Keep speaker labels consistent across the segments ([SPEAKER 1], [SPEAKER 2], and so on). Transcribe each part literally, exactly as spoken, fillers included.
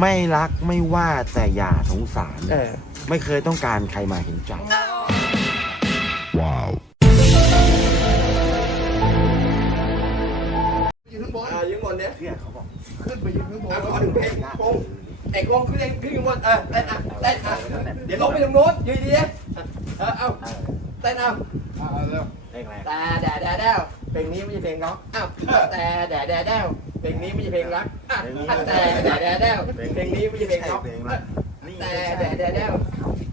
[SPEAKER 1] ไม่รักไม่ว่าแต่อย่าสงสาร
[SPEAKER 2] เออ
[SPEAKER 1] ไม่เคยต้องการใครมาเห็นใจว้าว
[SPEAKER 2] ยืนข้างบนอ่ายืนบนเนี้ย
[SPEAKER 1] เพื่อนเขาบอก
[SPEAKER 2] ขึ้นไปยืนข้างบนขอถึงเพลงโกงไอ้โกงขึ้นเองขึ้นข้างบนเออเต้นอ่ะเต้นอ่ะเดี๋ยวลงไปตรงโน้นยืนดีๆเออเอาเต้นเอาเอาเร็ว
[SPEAKER 1] เพลงอะไร
[SPEAKER 2] แต่แดดแดดแดวเพลงนี้ไม่ใช่เพลงร้องอ้าวแต่แดดแดดแดวเพลงนี้ไม่ใช่เพลงรักอ่ะแต่แดดแดดแดวเพลงนี้ไม่ใช่เพลงร้องแต่แดดแดดแดว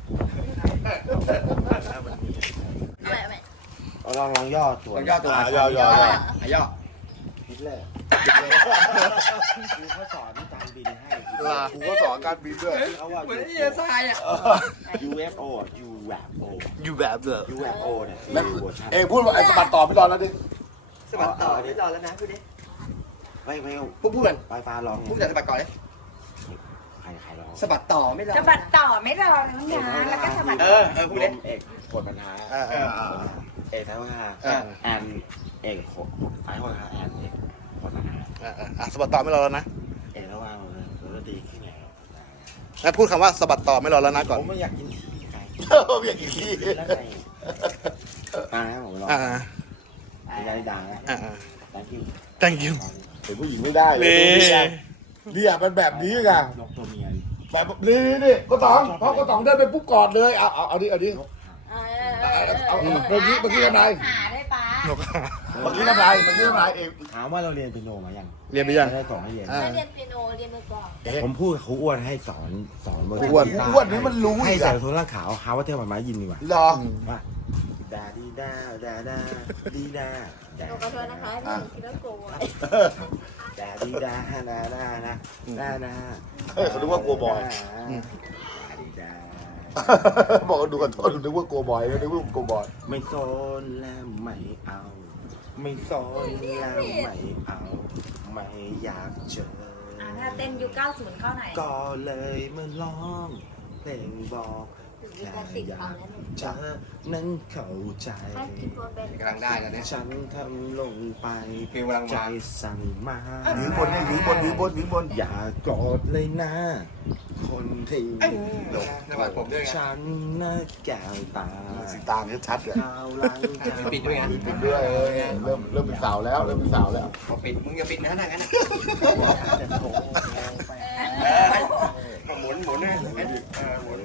[SPEAKER 1] เอาลองลองย่อตัว
[SPEAKER 2] ลองย่อตัว
[SPEAKER 1] ะย่อย่อย่อ
[SPEAKER 2] อ่ะย่อ
[SPEAKER 1] คิดเลยครูเขาสอนการบินให้
[SPEAKER 3] ครูก็สอนการบินด้วย
[SPEAKER 1] เขาว่า
[SPEAKER 2] เหมือนไอ้เหี้ยทรายอ่ะ
[SPEAKER 1] ยู เอฟ โอ ยู แวป โอ
[SPEAKER 3] อยู่แบบเดิม
[SPEAKER 1] ยู แวป โอ เนี่ย
[SPEAKER 3] แล้ว
[SPEAKER 1] คือเวอร์ชัน
[SPEAKER 3] เองพูดว่าไอ้สะบัดต่อพี่รอแล้วดิ
[SPEAKER 2] สะบัดต่อไม่รอแล้วนะพูดดิ
[SPEAKER 1] ไม่ไม่
[SPEAKER 2] พูดพูดกัน
[SPEAKER 1] ปลายฟ้าร้อง
[SPEAKER 2] พูดแต่สะบัดก่อนเลย
[SPEAKER 1] ใครใครร้อง
[SPEAKER 2] สะบัดต่อไม่รอ
[SPEAKER 4] สะบัดต่อไม่รอแล้วนะแล้วก็สะบัด
[SPEAKER 2] เออเออพูด
[SPEAKER 1] ล
[SPEAKER 2] เลย
[SPEAKER 1] มเอกกดปัญหา
[SPEAKER 3] เออเออเออ
[SPEAKER 1] เอกท้ายว่า
[SPEAKER 3] เออ
[SPEAKER 1] แอนเอกหกท้ายว่าแอนเอกกดปัญหา
[SPEAKER 3] เออเอออ่ะสะบัดต่อไม่รอแล้วนะ
[SPEAKER 1] เอกแล้วว่าเราจะดีขึ้นแล้ว
[SPEAKER 3] แล้วพูดคำว่าสะบัดต่อไม่รอแล้วนะก่อน
[SPEAKER 1] ผมไม่อยากกินขี้ไก่
[SPEAKER 3] เอออย่างอีกที
[SPEAKER 1] แล้วไงอ่าผมลอง
[SPEAKER 3] อ่า
[SPEAKER 1] ไม่ได้ดังนะ
[SPEAKER 3] อ่าอ่า
[SPEAKER 1] thank you
[SPEAKER 3] thank you
[SPEAKER 5] เป็นผู้หญิงไม่ได้เลย
[SPEAKER 3] นี่
[SPEAKER 5] เนี่ยมันแบบนี้ไง
[SPEAKER 1] นกตัวเมีย
[SPEAKER 5] แบบนี่นี่นี่ก็ตองพอก็ตองเดินไปปุ๊บกอดเลยเอาเอาเอาดิเอาดิ
[SPEAKER 4] เออเออเออ
[SPEAKER 5] เอาเมื่อกี้เมื่อกี้ทำไร
[SPEAKER 4] หาได้ปะ
[SPEAKER 3] นก
[SPEAKER 5] เมื่อกี้ทำไรเมื่อกี้ทำไรเอง
[SPEAKER 1] ถามว่าเราเรียนเปียโนมายัง
[SPEAKER 3] เรียนไปยัง
[SPEAKER 1] ไม่ได้ส่งให้เรียน
[SPEAKER 3] อ่า
[SPEAKER 4] แล้วเรียนเปียโนเรียนมือกลอง
[SPEAKER 1] ผมพูดกับครูอ้วนให้สอนสอนบน
[SPEAKER 3] อ้วน
[SPEAKER 1] กีตาร์
[SPEAKER 5] อ้วนนี่มันรู้
[SPEAKER 1] ให้
[SPEAKER 5] อีก
[SPEAKER 1] ใส่
[SPEAKER 5] อะ
[SPEAKER 1] โทรศัพท์ขาวฮาวาเทลมาไม้ยินดีกว่า
[SPEAKER 5] เหรอ
[SPEAKER 1] ว่าดาดีดาดาดาดีดาดา
[SPEAKER 4] หนูขอโทษนะคะที่หนูคิดว่าโกง
[SPEAKER 1] ดาดีดาดาดานะดาดา
[SPEAKER 5] เออเขาคิดว่ากลัวบอย
[SPEAKER 1] ดาดีดา
[SPEAKER 5] บอกว่าดูกันโทษนึกว่ากลัวบอยนึกว่ากลัวบอย
[SPEAKER 1] ไม่สนแล้วไม่เอา ไม่สนแล้วไม่เอา ไม่อยากเจอ
[SPEAKER 4] อ่ะถ้าเต้นยุคเก้าสิบเข้าไหน
[SPEAKER 1] ก็เลยมาร้องเพลงบอกแค่อยากจะนั้นเข้าใจ
[SPEAKER 4] ถ้าคิดว่าเป็น
[SPEAKER 2] กำลังได้แล้วเนี่ย
[SPEAKER 1] ฉันทำลงไป
[SPEAKER 2] ฟิลกำลัง
[SPEAKER 1] ใจ
[SPEAKER 2] มา
[SPEAKER 1] สั่งมา
[SPEAKER 5] หนีบนนี่หนีบนหนีบนหนีบน
[SPEAKER 1] อย่ากโกรธเลยนะ คนที่
[SPEAKER 2] สะบัดผมด้วยไง
[SPEAKER 1] ฉันน่ะแก้วตา
[SPEAKER 5] สีตางชัดๆเลย
[SPEAKER 1] ข้าวหลังจาก
[SPEAKER 2] ปิดด้วยไง
[SPEAKER 5] ปิดด้วยเออเริ่มเริ่มเป็นสาวแล้วเริ่มเป็นสาวแล้ว
[SPEAKER 2] พอปิดมึงอย่าปิดนะนั่นงั้นนะ
[SPEAKER 1] จะโทรไป
[SPEAKER 2] หมุนหมุนนะเออหมุน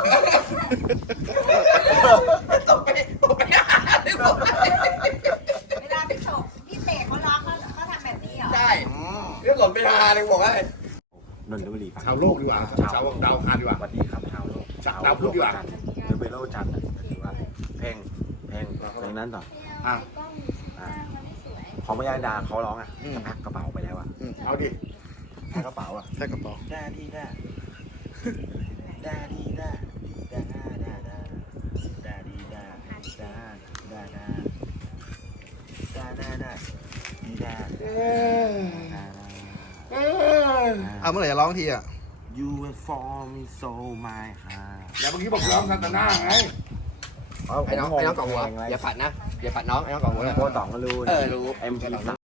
[SPEAKER 2] ตกไปตกไปหน้าเลยผม
[SPEAKER 4] เวลาไปโชว์พี่เสกเขาร้องเขาเขาทำแบบนี้เหรอ
[SPEAKER 2] ได้เรื่องหล่นไปหาเลยบอกให้
[SPEAKER 1] นนทบุรีฟัง
[SPEAKER 5] ชาวโลกดีกว่าชาวดาวคารดีกว่า
[SPEAKER 1] สวัสดีครับชาวโลก
[SPEAKER 5] ชาวดาวพุธดีกว่า
[SPEAKER 1] เดอะเบโลจันทร์หรือว่าเพลงเพลงเพลงนั้นต่อ
[SPEAKER 5] อ่ะ
[SPEAKER 1] อ่าของพยาดาเขาร้องอ่ะจะแพ็คกระเป๋าไปแล้วอ่ะ
[SPEAKER 5] เอาดิ
[SPEAKER 1] แพ็คกระเป๋าอ่ะ
[SPEAKER 3] ใช่กระเป๋า
[SPEAKER 1] ดาดีดาดาดีดาดาดาดาดาดาดีดาดาดาดาดาดาดาดีดา
[SPEAKER 3] เอาเมื่อไหร่จะร้องทีอ่ะ
[SPEAKER 1] You will for me so my heart
[SPEAKER 5] อย่าเมื่อกี้บอกร้องซานตาน่าไง
[SPEAKER 2] ไอ้น้องไอ้น้องกล่องหัวอย่าปัดนะอย่าปัดน้องไอ้น้องกล่องหัวเลย
[SPEAKER 1] โคตรต่องก็รู้
[SPEAKER 2] เออรู้
[SPEAKER 1] เอ็มพีสาม